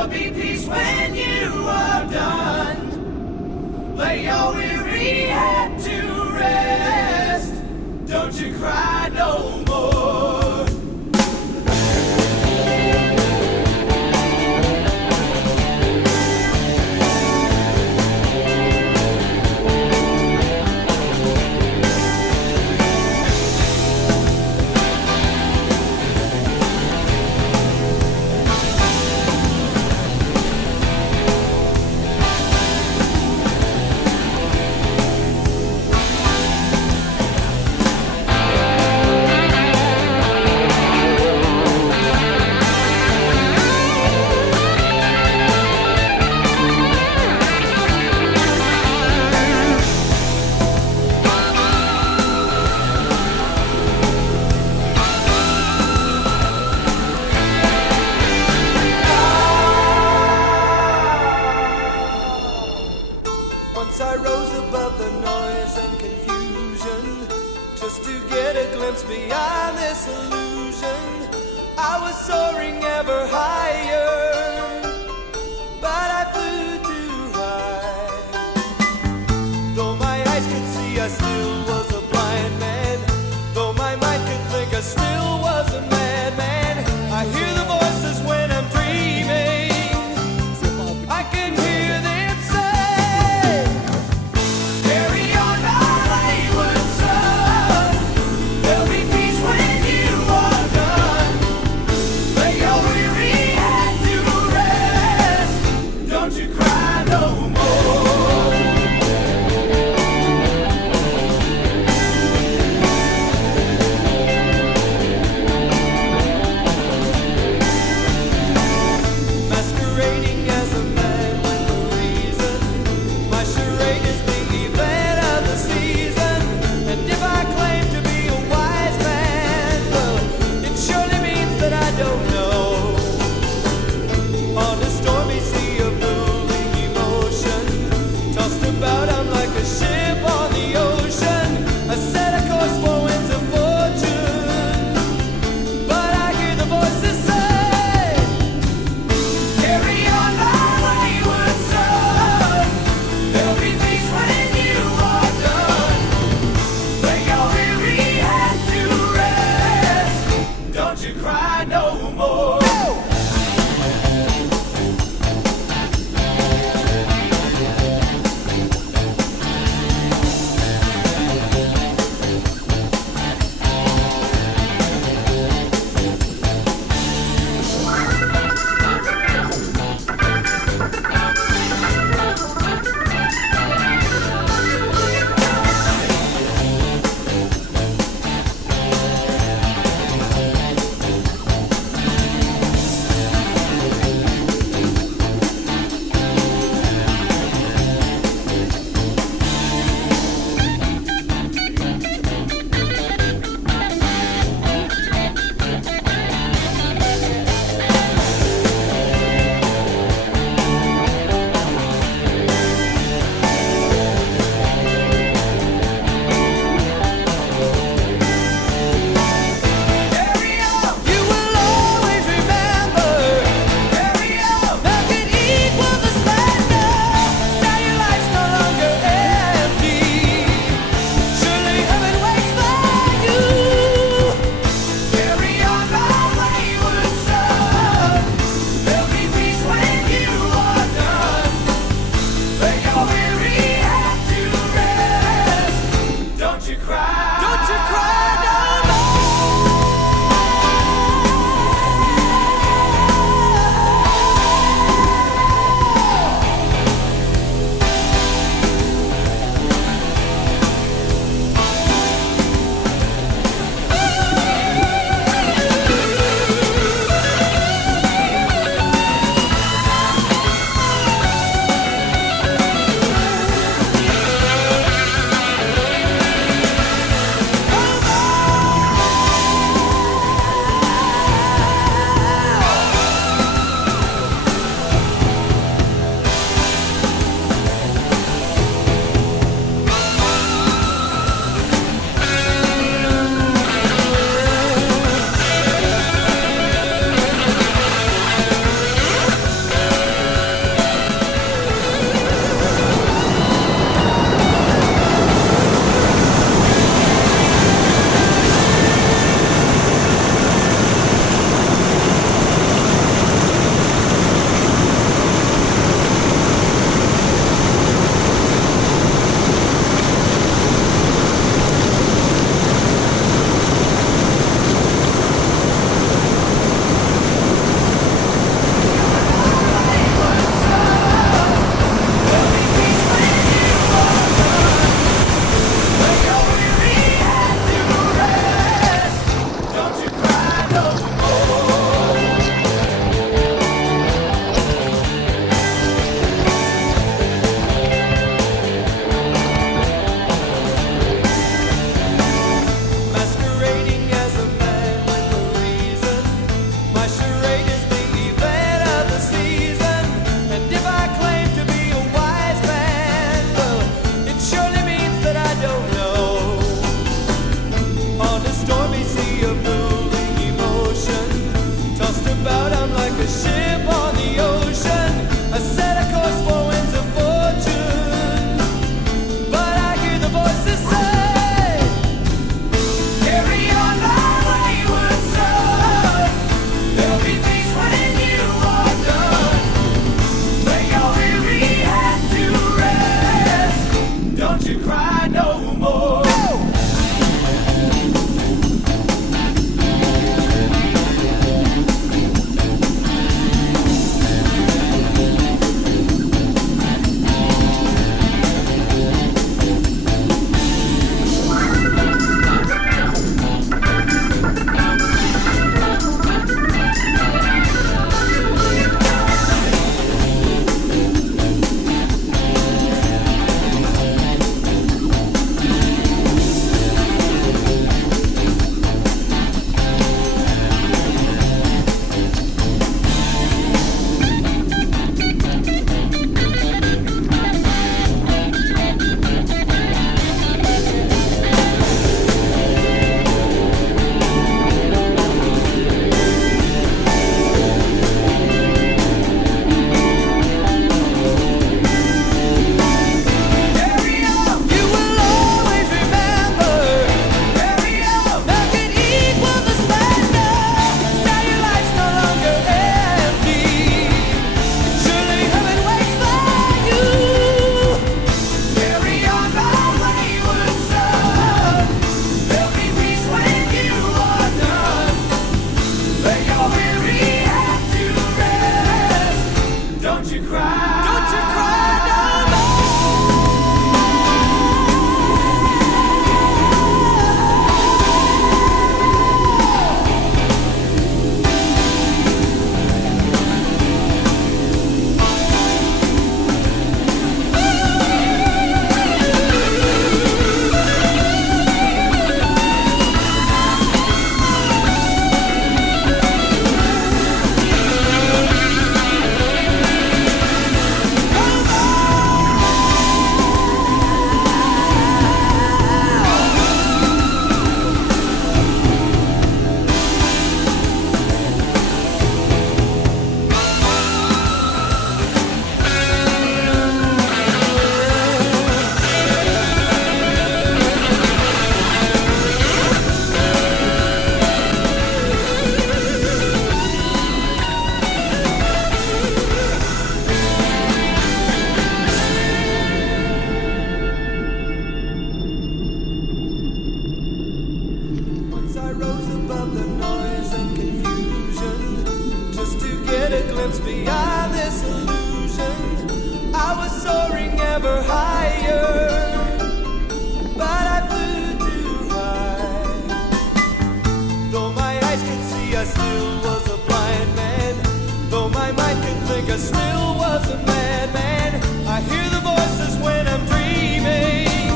There'll be peace when you are done. Lay your weary head to rest. Don't you cry no more. Once I rose above the noise and confusion, just to get a glimpse beyond this illusion. I was soaring ever higher, but I flew too high. Though my eyes could see, I still was a blind man. Though my mind could think, I still was a madman. I hear the voices when I'm dreaming. I can hear them say, carry on my wayward son. There'll be peace when you still was a madman. I hear the voices when I'm dreaming.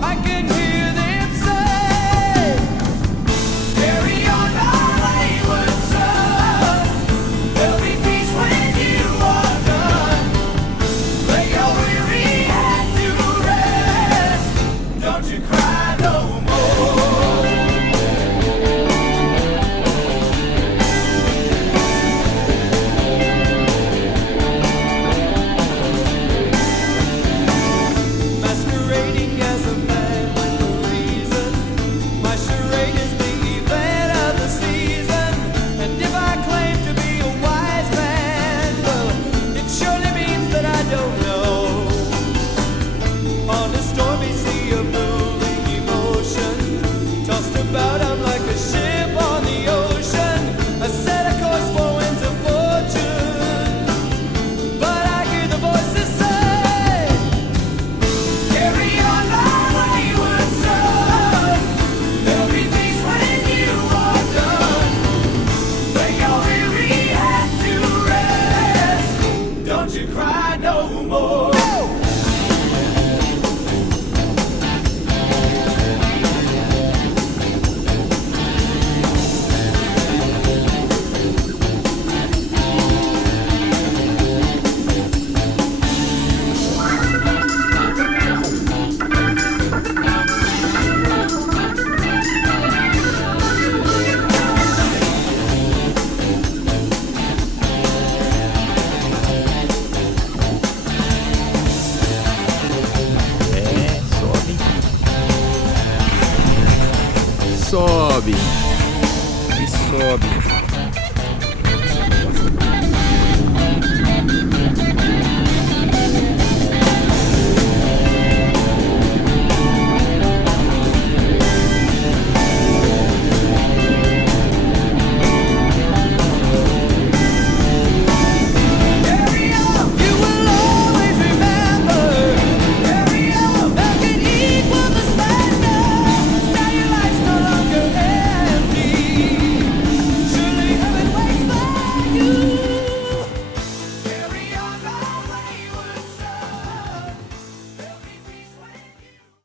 I can hear them say, carry on my wayward son. There'll be peace when you are done. Lay your weary head to rest. Don't you cry no more. Masquerading as a man with a reason. My charade is the event of the season. And if I claim to be a wise man, well, it surely means that I don't know. On a stormy sea of moving emotion, tossed about I'm like a ship on the ocean. I set a course for winds of fortune, but I hear the voices say, carry on my wayward son. There'll be peace when you are done. Lay your weary head to rest. Don't you cry no more. Sobe. E sobe.